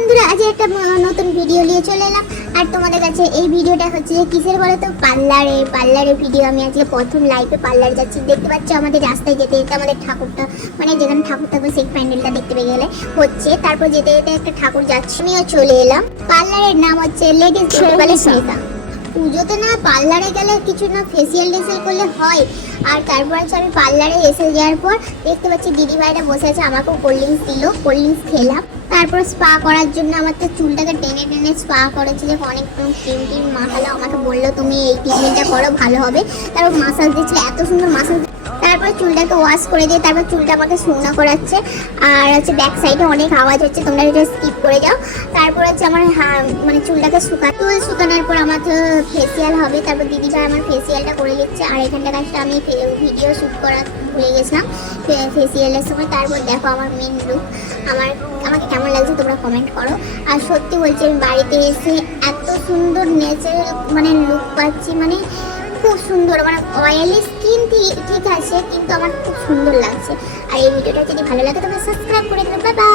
বন্ধুরা, আজ একটা নতুন ভিডিও নিয়ে চলে এলাম। আর তোমাদের কাছে এই ভিডিওটা হচ্ছে যে কিসের বলো তো, পার্লারে ভিডিও। আমি আজকে প্রথম লাইভে পার্লার যাচ্ছি। দেখতে পাচ্ছ আমাদের রাস্তায় যেতে যেতে আমাদের ঠাকুরটা, মানে যেখানে ঠাকুর থাকবে সেই প্যান্ডেলটা দেখতে পেয়ে গেলে হচ্ছে। তারপর যেতে যেতে একটা ঠাকুর যাচ্ছে, আমিও চলে এলাম। পার্লারের নাম হচ্ছে লেডিস স্মিতা। পুজোতে না পার্লারে গেলে কিছু না ফেসিয়াল করলে হয়। আর তারপর হচ্ছে আমি পার্লারে এসে যাওয়ার পর দেখতে পাচ্ছি দিদি ভাইটা বসে আছে, আমাকেও কোল্ড ড্রিঙ্কস দিল, কোল্ড ড্রিঙ্কস খেলাম। তারপর স্পা করার জন্য আমার তো চুলটাকে টেনে টেনে স্পা করেছিল, অনেকক্ষণ ক্রিম মাখালো, আমাকে বললো তুমি এই ট্রিটমেন্টটা করো ভালো হবে। তারপর মাসাজ দিচ্ছিল, এত সুন্দর মাসাজ। তারপর চুলটাকে ওয়াশ করে দিয়ে তারপর চুলটা আমাকে শুকনো করাচ্ছে। আর হচ্ছে ব্যাক সাইডে অনেক আওয়াজ হচ্ছে, তোমরা এটা স্কিপ করে যাও। তারপর হচ্ছে আমার মানে চুলটাকে শুকানোর পর আমার তো ফেসিয়াল হবে। তারপর দিদিভাই আমার ফেসিয়ালটা করে দিচ্ছে। আর এখানটা কাজটা আমি ভিডিও শ্যুট করা ভুলে গেছিলাম ফেসিয়ালের সময়। তারপর দেখো আমার মেন লুক, আমাকে কেমন লাগছে তোমরা কমেন্ট করো। আর সত্যি বলছি, আমি বাড়িতে এসে এত সুন্দর ন্যাচারাল মানে লুক পাচ্ছি, মানে খুব সুন্দর। মানে অয়েলি স্কিন ঠিক আছে, কিন্তু আমার খুব সুন্দর লাগছে। আর এই ভিডিওটা যদি ভালো লাগে তোমরা সাবস্ক্রাইব করে দেবে। Bye bye.